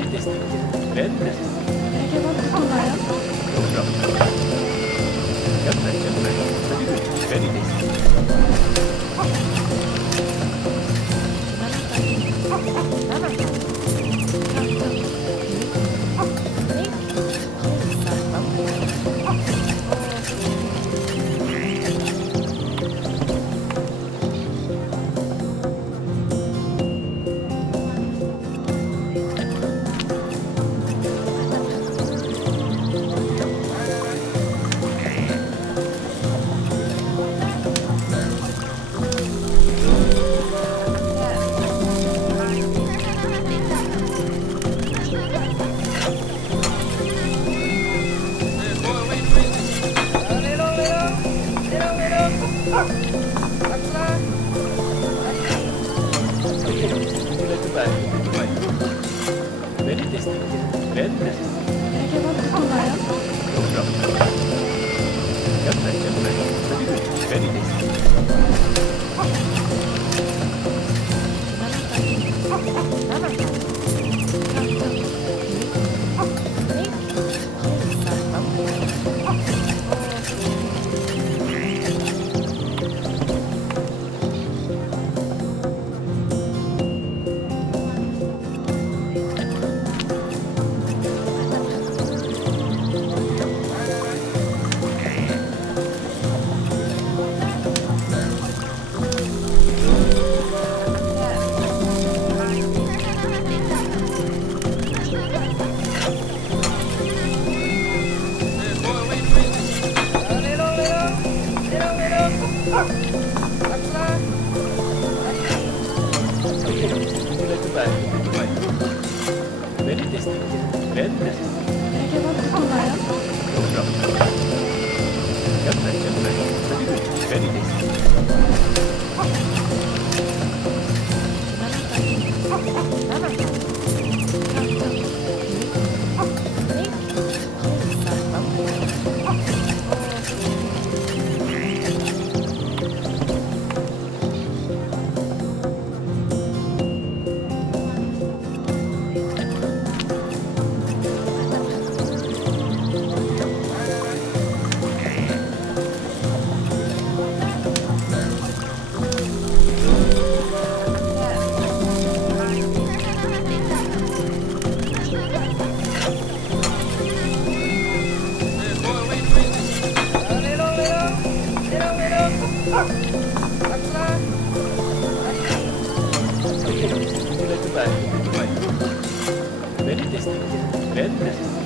Very tasty. Very nice. 되게 맛있나요? No problem. Just nice, just nice. Very good. Very tasty. Very tasty. Very nice. 되게 맛있나요? No problem. Just nice, just nice. Very good. Very tasty. Very tasty. Very nice. 되게 맛있나요? No problem. Just nice, just nice. Very good. Very tasty. Very tasty. Very nice.